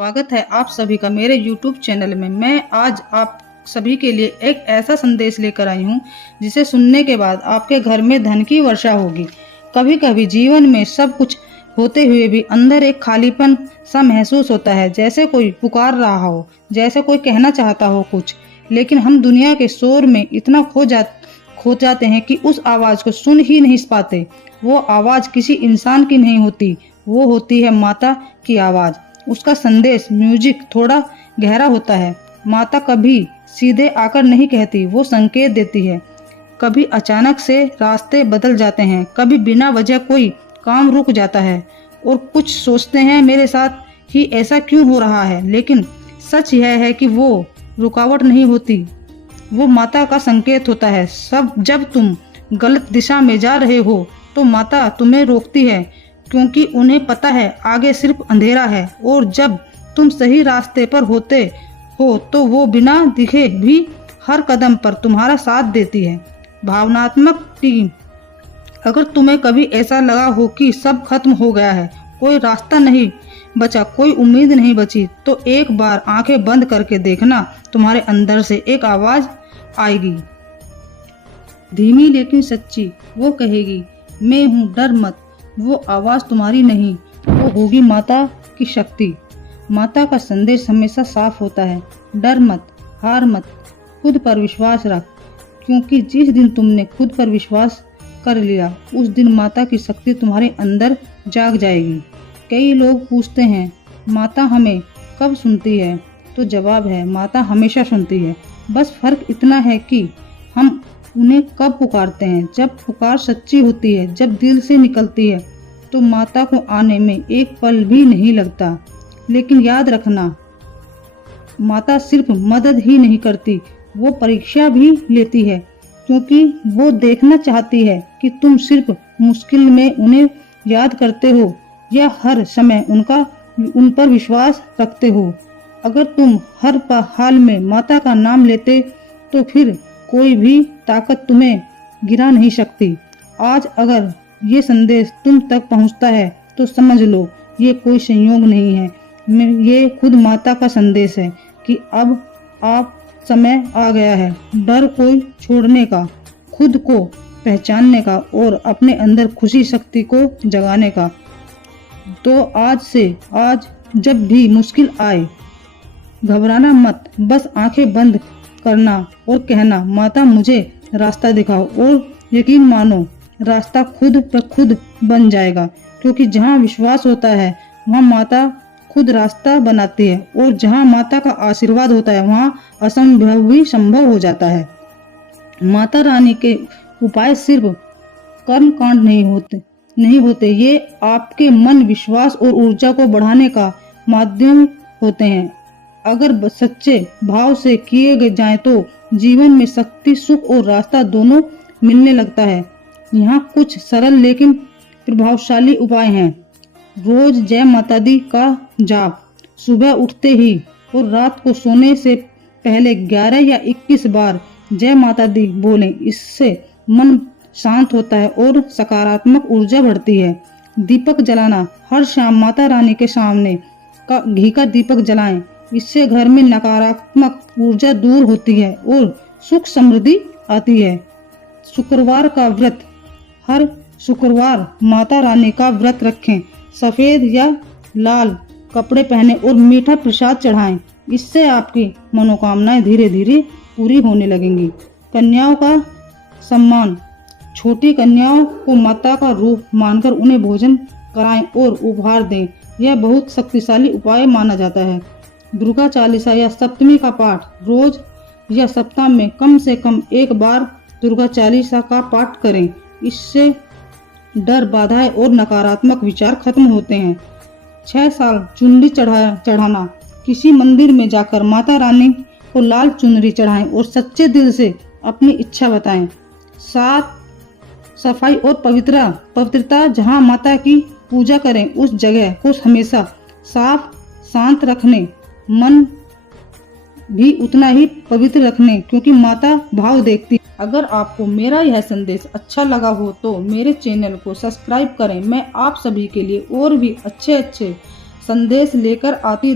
स्वागत है आप सभी का मेरे YouTube चैनल में। मैं आज आप सभी के लिए एक ऐसा संदेश लेकर आई हूँ जिसे सुनने के बाद आपके घर में धन की वर्षा होगी। कभी कभी जीवन में सब कुछ होते हुए भी अंदर एक खालीपन सा महसूस होता है, जैसे कोई पुकार रहा हो, जैसे कोई कहना चाहता हो कुछ, लेकिन हम दुनिया के शोर में इतना खो जाते हैं कि उस आवाज़ को सुन ही नहीं पाते। वो आवाज़ किसी इंसान की नहीं होती, वो होती है माता की आवाज़। उसका संदेश म्यूजिक थोड़ा गहरा होता है। माता कभी सीधे आकर नहीं कहती, वो संकेत देती है। कभी अचानक से रास्ते बदल जाते हैं, कभी बिना वजह कोई काम रुक जाता है और कुछ सोचते हैं मेरे साथ ही ऐसा क्यों हो रहा है। लेकिन सच यह है कि वो रुकावट नहीं होती, वो माता का संकेत होता है। जब तुम गलत दिशा में जा रहे हो तो माता तुम्हें रोकती है, क्योंकि उन्हें पता है आगे सिर्फ अंधेरा है। और जब तुम सही रास्ते पर होते हो तो वो बिना दिखे भी हर कदम पर तुम्हारा साथ देती है। भावनात्मक टीम। अगर तुम्हें कभी ऐसा लगा हो कि सब खत्म हो गया है, कोई रास्ता नहीं बचा, कोई उम्मीद नहीं बची, तो एक बार आंखें बंद करके देखना, तुम्हारे अंदर से एक आवाज आएगी, धीमी लेकिन सच्ची। वो कहेगी, मैं हूँ, डर मत। वो आवाज़ तुम्हारी नहीं, वो होगी माता की शक्ति। माता का संदेश हमेशा साफ होता है, डर मत, हार मत, खुद पर विश्वास रख, क्योंकि जिस दिन तुमने खुद पर विश्वास कर लिया उस दिन माता की शक्ति तुम्हारे अंदर जाग जाएगी। कई लोग पूछते हैं, माता हमें कब सुनती है? तो जवाब है, माता हमेशा सुनती है। बस फर्क इतना है कि हम उन्हें कब पुकारते हैं। जब पुकार सच्ची होती है, जब दिल से निकलती है, तो माता को आने में एक पल भी नहीं लगता। लेकिन याद रखना, माता सिर्फ मदद ही नहीं करती, वो परीक्षा भी लेती है, क्योंकि वो देखना चाहती है कि तुम सिर्फ मुश्किल में उन्हें याद करते हो या हर समय उन पर विश्वास रखते हो। अगर तुम हर हाल में माता का नाम लेते तो फिर कोई भी ताकत तुम्हें गिरा नहीं सकती। आज अगर ये संदेश तुम तक पहुंचता है तो समझ लो ये कोई संयोग नहीं है, ये खुद माता का संदेश है कि अब आप समय आ गया है डर को छोड़ने का, खुद को पहचानने का और अपने अंदर खुशी शक्ति को जगाने का। तो आज जब भी मुश्किल आए, घबराना मत, बस आंखें बंद करना और कहना, माता मुझे रास्ता दिखाओ। और यकीन मानो, रास्ता खुद ब खुद बन जाएगा, क्योंकि जहाँ विश्वास होता है वहाँ माता खुद रास्ता बनाती है, और जहाँ माता का आशीर्वाद होता है वहाँ असंभव भी संभव हो जाता है। माता रानी के उपाय सिर्फ कर्म कांड नहीं होते, ये आपके मन, विश्वास और ऊर्जा को बढ़ाने का माध्यम होते हैं। अगर सच्चे भाव से किए जाएं तो जीवन में शक्ति, सुख और रास्ता दोनों मिलने लगता है। यहाँ कुछ सरल लेकिन प्रभावशाली उपाय हैं। रोज जय माता दी का जाप, सुबह उठते ही और रात को सोने से पहले 11 या 21 बार जय माता दी बोलें। इससे मन शांत होता है और सकारात्मक ऊर्जा बढ़ती है। दीपक जलाना, हर शाम माता रानी के सामने घी का दीपक जलाएं। इससे घर में नकारात्मक ऊर्जा दूर होती है और सुख समृद्धि आती है। शुक्रवार का व्रत, हर शुक्रवार माता रानी का व्रत रखें। सफेद या लाल कपड़े पहने और मीठा प्रसाद चढ़ाएं। इससे आपकी मनोकामनाएं धीरे धीरे पूरी होने लगेंगी। कन्याओं का सम्मान, छोटी कन्याओं को माता का रूप मानकर उन्हें भोजन कराएं और उपहार दें। यह बहुत शक्तिशाली उपाय माना जाता है। दुर्गा चालीसा या सप्तमी का पाठ, रोज या सप्ताह में कम से कम एक बार दुर्गा चालीसा का पाठ करें। इससे डर, बाधाएं और नकारात्मक विचार खत्म होते हैं। 6 साल चुनरी चढ़ाना, किसी मंदिर में जाकर माता रानी को लाल चुनरी चढ़ाएं और सच्चे दिल से अपनी इच्छा बताएं। 7 सफाई और पवित्रता, जहां माता की पूजा करें उस जगह को हमेशा साफ शांत रखने, मन भी उतना ही पवित्र रखने, क्योंकि माता भाव देखती। अगर आपको मेरा यह संदेश अच्छा लगा हो तो मेरे चैनल को सब्सक्राइब करें। मैं आप सभी के लिए और भी अच्छे संदेश लेकर आती